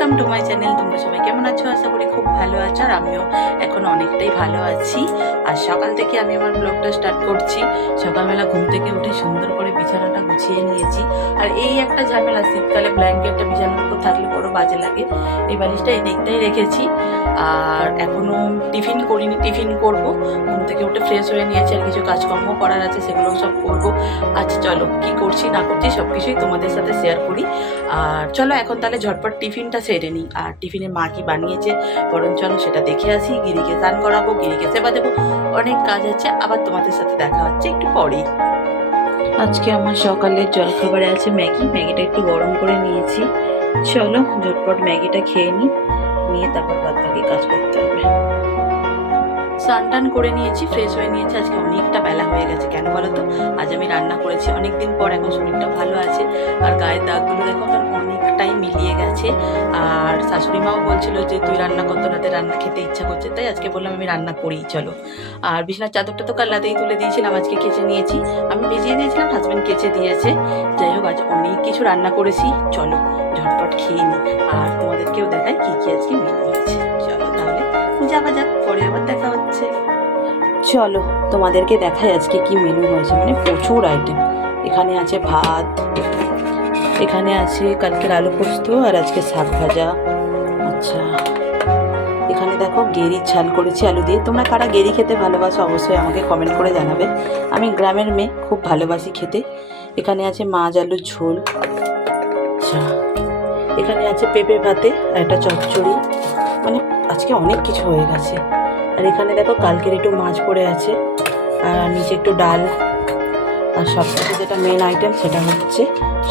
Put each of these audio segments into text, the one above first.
Welcome to my channel তোমরা সবাই কেমন আছো? আশা করি খুব ভালো আছো আর আমিও এখন অনেকটাই ভালো আছি। আর সকাল থেকে আমি আমার ব্লগটা স্টার্ট করছি। সকালবেলা ঘুম থেকে উঠে সুন্দর করে বিছানাটা গুছিয়ে নিয়েছি। আর এই একটা ঝামেলা, শীতকালে ব্ল্যাঙ্কেটটা বিছানার উপর থাকলে বড় বাজে লাগে। এই বালিশটা এই দিকটাই রেখেছি। আর এখনও টিফিন করিনি, টিফিন করব। ঘুম থেকে উঠে ফ্রেশ হয়ে নিয়েছি। আর কিছু কাজকর্ম করার আছে, সেগুলোও সব করব। আচ্ছা চলো কি করছি, না করছি সব কিছুই তোমাদের সাথে শেয়ার করি। আর চলো এখন তাহলে ঝটপট টিফিনটা সেরে নিই আর টিফিনে মা কি বানিয়েছে? বরং চলো সেটা দেখে আসি গিরিকে স্নান করাবো গিরিকে সেবা দেবো। অনেক কাজ আছে আবার তোমাদের সাথে দেখা হচ্ছে একটু পরেই। আজকে আমার সকালের জলখাবারে আছে ম্যাগি। ম্যাগিটা একটু গরম করে নিয়েছি। চলো ঝটপট ম্যাগিটা খেয়ে নিই নিয়ে তারপর বাদ বাকি কাজ করতে হবে। স্নান টান করে নিয়েছি ফ্রেশ হয়ে নিয়েছি। আজকে অনেকটা বেলা হয়ে গেছে কেন বলো তো? আজ আমি রান্না করেছি অনেক দিন পর এখন শরীরটা ভালো আছে। আর গায়ের দাগগুলো দেখো গেছে আর শাশুড়ি মাও বলছিল যে, তুই রান্না করতো রাতে রান্না খেতে ইচ্ছা করছে, তাই আজকে বললাম আমি রান্না করি, চলো। আর বিছানার চাদরটা তো কাল রাতেই তুলে দিয়েছিলাম, আজকে কেচে নিয়েছি। আমি ভিজিয়ে দিয়েছিলাম হাজব্যান্ড কেচে দিয়েছে। যাই হোক, আজ অনেক কিছু রান্না করেছি, চলো ঝটপট খেয়ে নিই আর তোমাদেরকেও দেখাই কী কী আজকে মেনু হয়েছে চলো তাহলে যাওয়া যাক, পরে আবার দেখা হচ্ছে। চলো তোমাদেরকে দেখাই আজকে কি মেনু হয়েছে মানে প্রচুর আইটেম এখানে আছে ভাত এখানে আছে, কালকের আলু পোস্ত আর আজকে শাক ভাজা। আচ্ছা এখানে দেখো গেরির ঝাল করেছি আলু দিয়ে। তোমরা কারা গেরি খেতে ভালোবাসো অবশ্যই আমাকে কমেন্ট করে জানাবে। আমি গ্রামের মেয়ে, খুব ভালোবাসি খেতে। এখানে আছে মাছ আলুর ঝোল। আচ্ছা এখানে আছে পেঁপে ভাতে আর একটা চচ্চড়ি। মানে আজকে অনেক কিছু হয়ে গেছে। আর এখানে দেখো কালকের একটু মাছ পড়ে আছে। আর নিচে একটু ডাল। আর সবথেকে যেটা মেন আইটেম সেটা হচ্ছে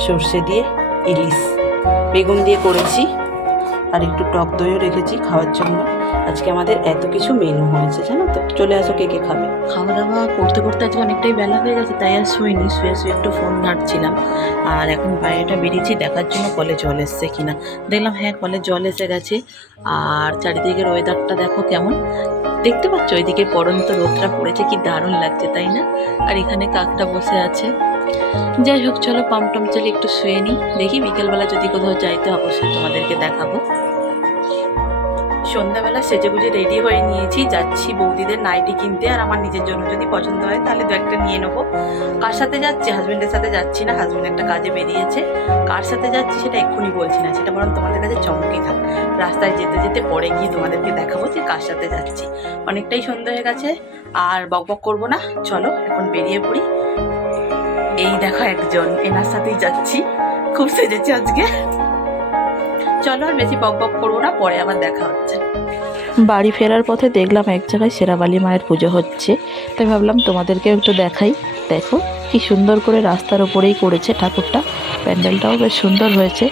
সর্ষে দিয়ে ইলিশ। বেগুন দিয়ে করেছি, আর একটু টক দইও রেখেছি খাওয়ার জন্য। আজকে আমাদের এত কিছু মেনু হয়েছে, জানো তো? চলে আসো কে কে খাবে? খাওয়া দাওয়া করতে করতে আজকে অনেকটাই বেলা হয়ে গেছে, তাই আর শুইনি, শুয়ে শুয়ে একটু ফোন ঘাঁটছিলাম। আর এখন বাইরেটা বেরিয়েছি, দেখার জন্য কলে জল এসছে কিনা। দেখলাম হ্যাঁ কলে জল এসে গেছে। আর চারিদিকের ওয়েদারটা দেখো কেমন। দেখতে পাচ্ছ, ওইদিকে পরন্ত রোদটা পড়েছে, কি দারুণ লাগছে, তাই না? আর এখানে কাকটা বসে আছে। যাই হোক, চলো পাম্পটম চলে একটু শুয়ে নিই দেখি বিকেলবেলা যদি কোথাও যাইতে অবশ্যই তোমাদেরকে দেখাবো। সন্ধ্যাবেলা সেজে গুজে রেডি হয়ে নিয়েছি। যাচ্ছি বৌদিদের নাইটি কিনতে, আর আমার নিজের জন্য যদি পছন্দ হয়, তাহলে দু একটা নিয়ে নেব। কার সাথে যাচ্ছি? হাজব্যান্ডের সাথে যাচ্ছি না হাজব্যান্ড একটা কাজে বেরিয়েছে। কার সাথে যাচ্ছি সেটা এক্ষুনি বলছি না, সেটা বরং তোমাদের কাছে চমকেই থাক। রাস্তায় যেতে যেতে পরে গিয়ে তোমাদেরকে দেখাবো যে কার সাথে যাচ্ছি। অনেকটাই সন্ধ্যা হয়ে গেছে, আর বক বক করব না। চলো, এখন বেরিয়ে পড়ি। এই দেখো একজন, এনার সাথেই যাচ্ছি। খুব সেজেছে আজকে। চলো আর বেশি বক বক করব না, পরে আবার দেখা হচ্ছে। বাড়ি ফেরার পথে দেখলাম এক জায়গায় সেরাবালি মায়ের পুজো হচ্ছে। তাই ভাবলাম তোমাদেরকেও একটু দেখাই। দেখো, কি সুন্দর করে রাস্তার ওপরেই করেছে ঠাকুরটা। প্যান্ডেলটাও বেশ সুন্দর হয়েছে।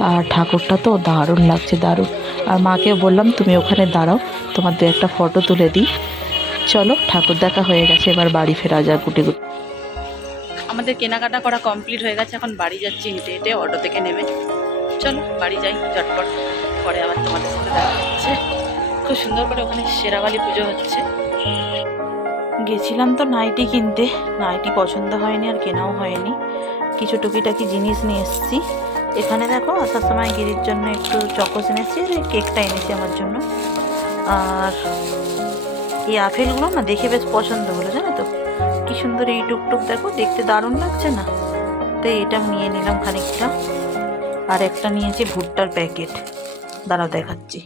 আর ঠাকুরটা তো দারুণ লাগছে, দারুণ। আর মাকে বললাম, তুমি ওখানে দাঁড়াও, তোমার দু একটা ফটো তুলে দিই। চলো, ঠাকুর দেখা হয়ে গেছে, এবার বাড়ি ফেরা যাক গুটি গুটি। আমাদের কেনাকাটা করা কমপ্লিট হয়ে গেছে, এখন বাড়ি যাচ্ছি হেঁটে হেঁটে অটো থেকে নেমে। চলো, বাড়ি যাই চটপট পরে আবার তোমাদের সাথে দেখা হচ্ছে। খুব সুন্দর করে ওখানে সেরাবালি পুজো হচ্ছে। গেছিলাম তো নাইটি কিনতে। নাইটি পছন্দ হয়নি আর কেনাও হয়নি। কিছু টুকিটাকি জিনিস নিয়ে এসেছি। এখানে দেখো, আসার সময় গিরির জন্য একটু চকোস এনেছি আর কেকটা এনেছি আমার জন্য। আর এই আপেলগুলো না দেখে বেশ পছন্দ হলো, জানো তো? সুন্দর এই টুকটুক দেখো, দেখতে দারুণ লাগছে না? তাই এটা নিয়ে নিলাম খানিকটা। আর একটা নিয়েছি ভুট্টার প্যাকেট। দাঁড়াও দেখাচ্ছি।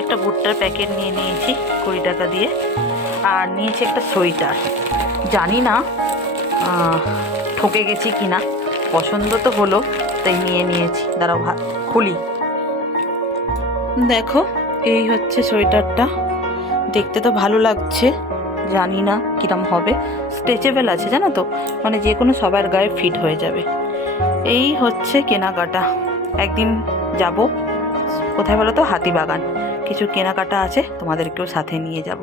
একটা ভুট্টার প্যাকেট নিয়ে নিয়েছি কুড়ি টাকা দিয়ে। আর নিয়েছি একটা সোয়েটার। জানি না ঠকে গেছি কি না পছন্দ তো হলো, তাই নিয়ে নিয়েছি। দাঁড়াও খুলি। দেখো, এই হচ্ছে সোয়েটারটা। দেখতে তো ভালো লাগছে। জানি না কিরম হবে। স্ট্রেচেবেল আছে, জানো তো? মানে যে কোনো সবার গায়ে ফিট হয়ে যাবে। এই হচ্ছে কেনাকাটা। একদিন যাব। কোথায় বলো তো? হাতিবাগান। কিছু কেনাকাটা আছে, তোমাদেরকেও সাথে নিয়ে যাব।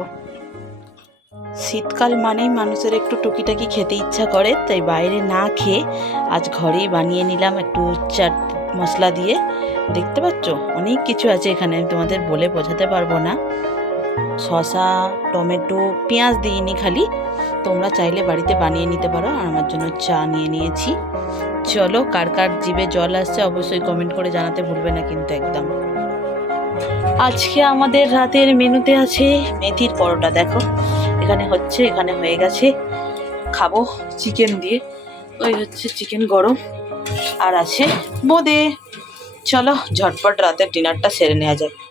শীতকাল মানেই মানুষের একটু টুকিটাকি খেতে ইচ্ছা করে, তাই বাইরে না খেয়ে আজ ঘরেই বানিয়ে নিলাম একটু চাট মশলা দিয়ে। দেখতে পাচ্ছ? অনেক কিছু আছে এখানে, তোমাদের বলে বোঝাতে পারব না। শসা, টমেটো, পেঁয়াজ দিইনি খালি। তোমরা চাইলে বাড়িতে বানিয়ে নিতে পারো। আর আমার জন্য চা নিয়ে নিয়েছি। চলো, কার কার জিভে জল আসছে অবশ্যই কমেন্ট করে জানাতে ভুলবে না কিন্তু একদম। আজকে আমাদের রাতের মেনুতে আছে মেথির পরোটা। দেখো, এখানে হচ্ছে, এখানে হয়ে গেছে। খাব চিকেন দিয়ে। ওই হচ্ছে চিকেন গরম। আর আছে বোঁদে। চলো, ঝটপট রাতের ডিনারটা সেরে নেওয়া যায়